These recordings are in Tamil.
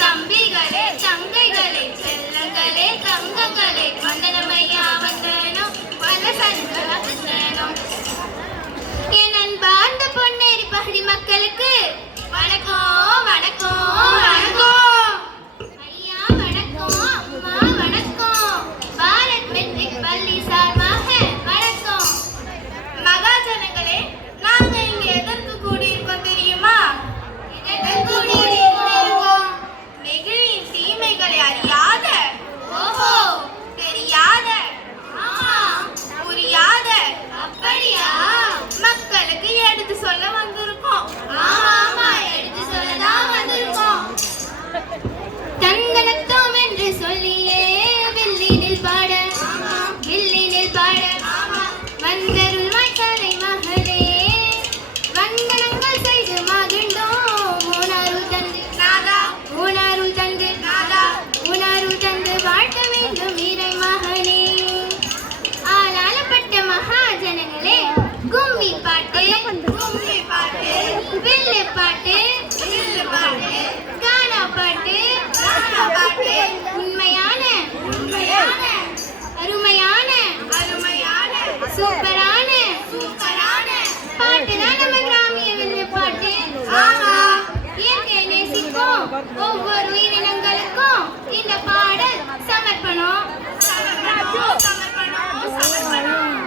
தம்பிகளே தங்கைகளே செல்லங்களே தங்கங்களே வந்தனமையா வந்தனோ வல்ல சன்களா வந்தனோ. என் அன்பார்ந்த பொன்னேரி பகுதி மக்களுக்கு வணக்கம் வணக்கம் வணக்கம். ஐயா வணக்கம், அம்மா வணக்கம், பாரத் மெட்ரிக் பள்ளி சார்பாக வணக்கம். மகாஜனங்களே, நாங்க இங்க எதற்கு கூடியிருக்கோம் தெரியுமா? நெகிழியின் தீமைகளை அறியாத, ஓஹோ தெரியாத, ஆமா புரியாத, அப்படியா மக்களுக்கு எடுத்து சொல்ல வந்திருக்கோம். ஆமா ஆமா எடுத்து சொல்லதான் வந்திருக்கோம். தங்கனத்தோம் என்று சொல்லியே வில்லினில் பாட, வில்லினில் பாட வந்தருள்வாய் கலை மகளே, வந்தனங்கள் செய்து மகிழ்ந்தோம். உணர்வு தந்து நாதா, உணர்வு தந்து நாதா, உணர்வு தந்து வாழ்த்த வேண்டும் இறை மகனே. ஆளாளப்பட்ட மகாஜனங்களே, கும்மி பாட்டு, கும்மி பாட்டு, வில்லு பாட்டு, வில்லு பாட்டு, கானா பாட்டு, கானா பாட்டு, உண்மையான, உண்மையான, அருமையான, அருமையான, சூப்பரான, சூப்பரான பாட்டு தான் நம்ம கிராமிய வில்லு பாட்டு. ஆமா, இயற்கையை நேசிக்கும் ஒவ்வொரு உயிரினங்களுக்கும் இந்த பாடல் சமர்ப்பணம், சமர்ப்பணம், சமர்ப்பணம், சமர்ப்பணம்.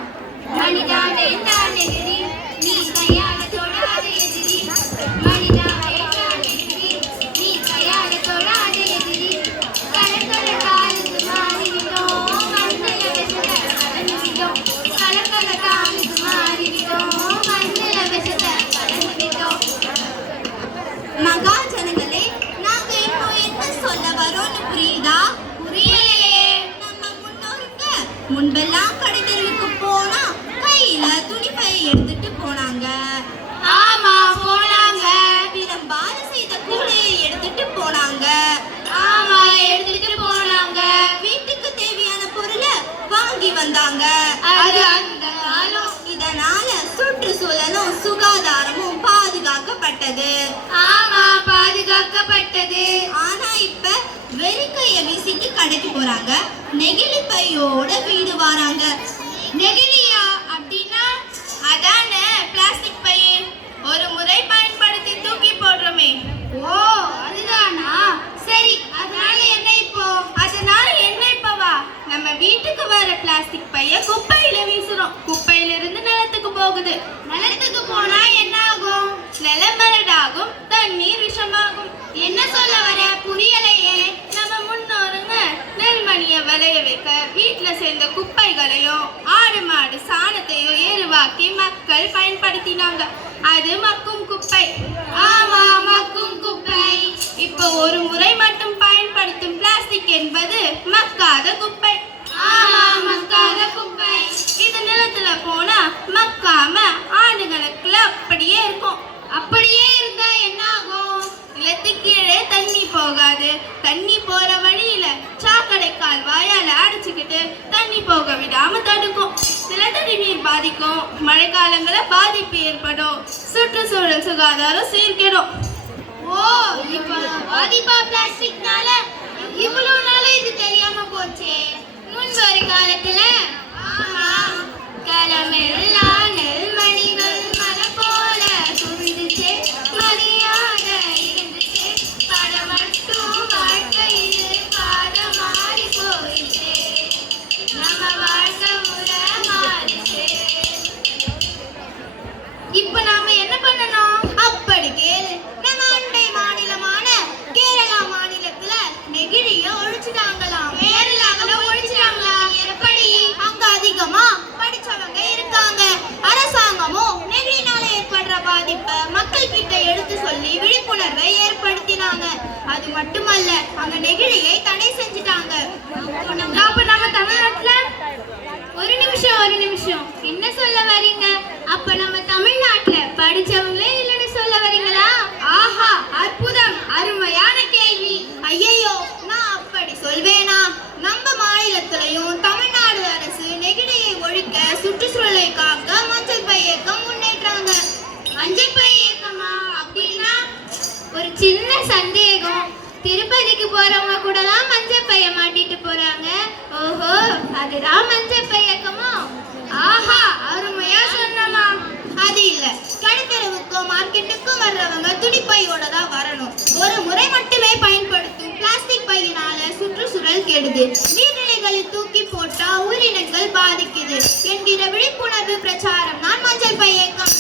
மனிதாவே தான் எதிரி, நீ கையால தொடாத எதிரி, மனிதாவே தான் எதிரி, நீ கையால தொடாத எதிரி. கலக்கல காலுக்கு மாறிவிட்டோம், மண்ணில விஷத்தை கலந்துவிட்டோம். கலக்கல காலுக்கு மாறிவிட்டோம், மண்ணில விஷத்தை கலந்துவிட்டோம். மகாஜனங்களே, நாங்க இப்போ என்ன சொல்ல வரோம்னு புரியுதா? புரியலையே. நம்ம முன்னோருக்கு முன்பெல்லாம் கடைத்தெருவுக்கு போனா கையில துணிப்பை எடுத்துட்டு போனாங்க. ஆமா போனாங்க. விளம்பார செய்த கூடையை எடுத்துட்டு போனாங்க. ஆமா எடுத்துட்டு போனாங்க. வீட்டுக்கு தேவையான பொருளை வாங்கி வந்தாங்க. அது அந்த காலம். இதனால சுற்றுச்சூழலும் சுகாதாரமும் பாதுகாக்கப்பட்டது. ஆமா பாதுகாக்கப்பட்டது. ஆனா இப்ப வெறுக்கைய வீசிட்டு கடைக்கு போறாங்க, நெகிழி பையோட வீடு வராங்க. நெகிழியா அப்படின்னா? அதானே பிளாஸ்டிக் பை, ஒரு முறை பயன்படுத்தி தூக்கி போடுறோமே. ஓ அதுதானா? சரி, அதனால என்ன இப்போ? அதனால என்ன இப்பவா? நம்ம வீட்டுக்கு வர பிளாஸ்டிக் பைய குப்பையில வீசுறோம். குப்பையில இருந்து நிலத்துக்கு போகுது. நிலத்துக்கு போனா என்ன ஆகும்? நிலம் மலடாகும், தண்ணீர் விஷமாகும். என்ன சொல்ல வர? புரியலையே. நம்ம முன்னோருங்க நெல்மணிய விளைய வைக்க வீட்டுல சேர்ந்த குப்பைகளையும் ஆடு மாடு சாணத்தையும் எருவாக்கி மக்கள் பயன்படுத்தினாங்க. அது மக்கும் குப்பை. ஆமா மக்கும் குப்பை. இப்போ ஒரு முறை மட்டும் பயன்படுத்தும் பிளாஸ்டிக் என்பது மக்காத குப்பை. ஆமா மக்காத குப்பை. இது நிலத்துல போனா மக்காம ஆண்டுகளுக்குள்ள அப்படியே இருக்கும். அப்படியே இருந்தா என்ன ஆகும்? நிலத்துக்கு கீழே தண்ணி போகாது. தண்ணி போற வழியில சாக்கடை கால்வாயால அடிச்சுக்கிட்டு தண்ணி போக விடாம தடுக்கும். நிலத்தடி நீர் பாதிக்கும். மழை காலங்கள பாதிப்பு ஏற்படும். சுற்றுச்சூழல் சுகாதாரம் சீர்கெடும். ஓ இப்ப பாதிப்பா பிளாஸ்டிக்னால? இவ்வளவு நாள இது தெரியாம போச்சே. முன்வரு காலத்துல களமெல்லாம் நெல்மணிகள் மலை போல குவிந்துச்சு, மரியாத இருந்துச்சு, படம் மட்டும் வாழ்க்கையில் பாடம் மாறி போயிடுச்சு, நம்ம வாழ்க்கை முறை மாறிச்சு. இப்ப நாம என்ன பண்ணணும்? அப்படி கேளு. நம்ம அண்டை மாநிலமான கேரளா மாநிலத்துல நெகிழிய ஒழிச்சுட்டாங்களாம். கேரளாவுல ஒழிச்சுட்டாங்களா? எப்படி? அங்க அதிகமா படிச்சவங்க இருக்காங்க. அரசாங்கமும் நெகிழினால ஏற்படுற பாதிப்பை மக்கள் கிட்ட எடுத்து சொல்லி விழிப்புணர்வை ஏற்படுத்தினாங்க. அது மட்டுமல்ல, அங்க நெகிழியை தடை செஞ்சுட்டாங்க. அப்ப நம்ம தமிழ்நாட்டுல ஒரு நிமிஷம் என்ன சொல்ல வரீங்க? அப்ப நம்ம தமிழ்நாட்டுல படிச்சவங்களே இல்லைன்னு சொல்ல வரீங்களா? ஆஹா, அற்புதம், அருமையான கேள்வி. ஐயையோ, நான் அப்படி சொல்வேனா? நம்ம மாநிலத்திலையும் தமிழ்நாடு அரசு நெகிழியை ஒழிக்க, சுற்றுச்சூழலை காக்க மஞ்சள் பை இயக்கம் முன்னேற்றாங்க. மஞ்சள் பை இயக்கமா? அப்படின்னா ஒரு சின்ன சந்தேகம். திருப்பதிக்கு போறவங்க கூடலாம் மஞ்சள் பைய மாட்டிட்டு போறாங்க. ஓஹோ, அதுதான் மஞ்சள் பை இயக்கமா? ஆஹா, அருமையா சொன்னமா. அது இல்ல, கடைத்தெருவுக்கும் மார்க்கெட்டுக்கும் வர்றவங்க துணிப்பையோட தான் வரணும். ஒரு முறை மட்டுமே பயன்படுத்தும் பிளாஸ்டிக் பையினால சுற்றுச்சூழல் கெடுது, நீர்நிலைகளில் தூக்கி போட்டா உயிரினங்கள் பாதிக்குது என்கிற விழிப்புணர்வு பிரச்சாரம் தான் மஞ்சள் பை இயக்கம்.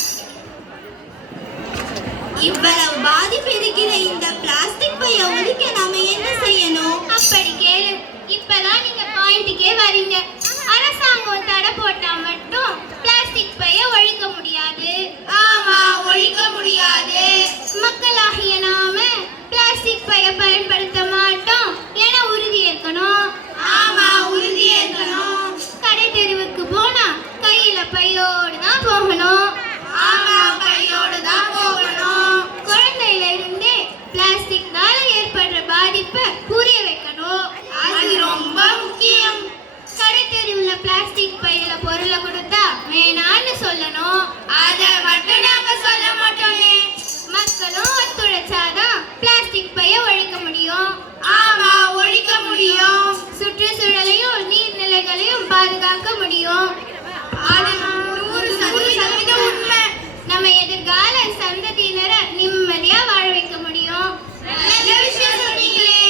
இவ்வளவு பாதிப்பு இருக்கிற இந்த பிளாஸ்டிக் பைய ஒழிக்க நாம என்ன செய்யணும்? அப்படி கேளு. இப்பதான் நீங்க பாயிண்ட்டுக்கே வரீங்க. அரசாங்கம் தடை போட்டா மட்டும் பிளாஸ்டிக் பைய ஒழிக்க முடியாது. ஆமா, ஒழிக்க முடியாது. மக்களாகிய நாம பிளாஸ்டிக் பைய பயன்படுத்த மாட்டோம் என உறுதி ஏற்கணும். ஆமா, உறுதி ஏற்கணும். கடை தெருவுக்கு போனா கையில பையோடு தான் போகணும். ஆமா, பையோடு தான் போகணும். குழந்தையில இருந்தே பிளாஸ்டிக்னால ஏற்படுற பாதிப்பை புரிய வைக்கணும். அது ரொம்ப முக்கியம். கடை தெருவுல பிளாஸ்டிக் பையில பொருளை கொடுத்தா வேணான்னு சொல்லணும். அதை மட்டும் நாங்க சொல்ல மாட்டோமே. மக்களும் ஒத்துழைச்சாதான் பிளாஸ்டிக் பைய ஒழிக்க முடியும். ஆமா, ஒழிக்க முடியும். சுற்றுச்சூழலையும் நீர்நிலைகளையும் பாதுகாக்க முடியும். அது 100% உண்மை. நம்ம எதிர்கால சந்ததியினரை நிம்மதியா வாழ வைக்க முடியும். நல்ல விஷயம் சொன்னீங்களே.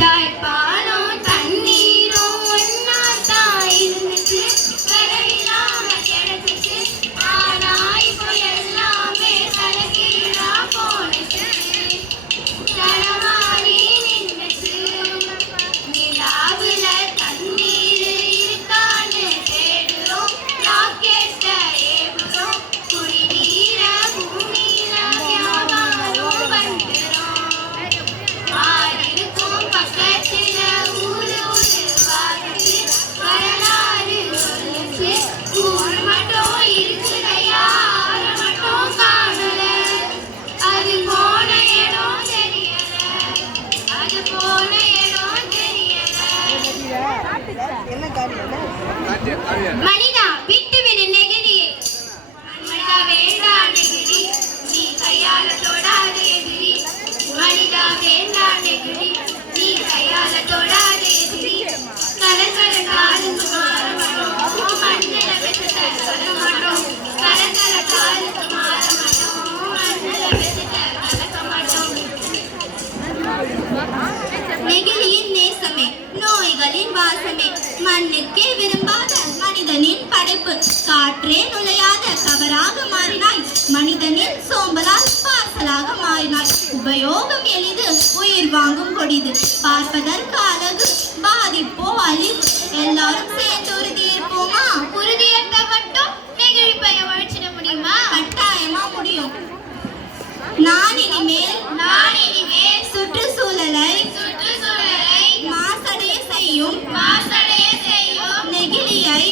தாய்ப்பாலும் தண்ணீரும் ஒன்னா தான் இருந்துச்சு, கரையில்லாம கிடைச்சிச்சு. ஆனா இப்போ எல்லாமே தலைகீழா போனுச்சு, தடமாறி நின்னுச்சு. நிலாவுல தண்ணீர் இருக்கான்னு தேடுறோம், ராக்கெட்ட ஏவுறோம், குடிநீர பூமியில வியாபாரம் பண்றோம். ஆறிருக்கும் பக்கத்துல ஊரு பாருச்சு, வரலாறு சொல்லுச்சு. ஊர் மட்டும் இருக்குதையா, ஆறு மட்டும் காணல. அது போன இடம் தெரியல, அது போன இடம் தெரியல. மனிதா, விட்டு விடு நெகிழியை. மனிதா, வேண்டாம் நெகிழி, நீ கையால தொடாத எதிரி. மனிதா, வேண்டாம் நெகிழி, நீ கையால தொடாத எதிரி. கலக்கல காலுக்கு மாற மாட்டோம், மண்ணில விஷத்தை கலக்க மாட்டோம். கலக்கல காலுக்கு மாற மாட்டோம், மண்ணில விஷத்தை கலக்க மாட்டோம். நெகிழியின் நேசமே, நோய்களின் வாசமே, மண்ணுக்கே விரும்பாத மனிதனின் படைப்பு. காற்றே நுழையாத கவராக மாறினாய், மனிதனின் சோம்பலால் பார்சலாக மாறினாய். உபயோகம் எளிது, உயிர் வாங்கும் கொடிது. பார்ப்பதற்கு அழகு, பாதிப்போ அழிவு. எல்லாரும் சேர்ந்து உறுதி இருப்போமா? உறுதியேற்ற மட்டும் நெகிழி பைய ஒழிச்சிட முடியுமா? கட்டாயமா முடியும். நான் இனிமேல் சுற்றுச்சூழலை சுற்றுச்சூழலை மாசடைய செய்யும் மாசடைய செய்யும் நெகிழியை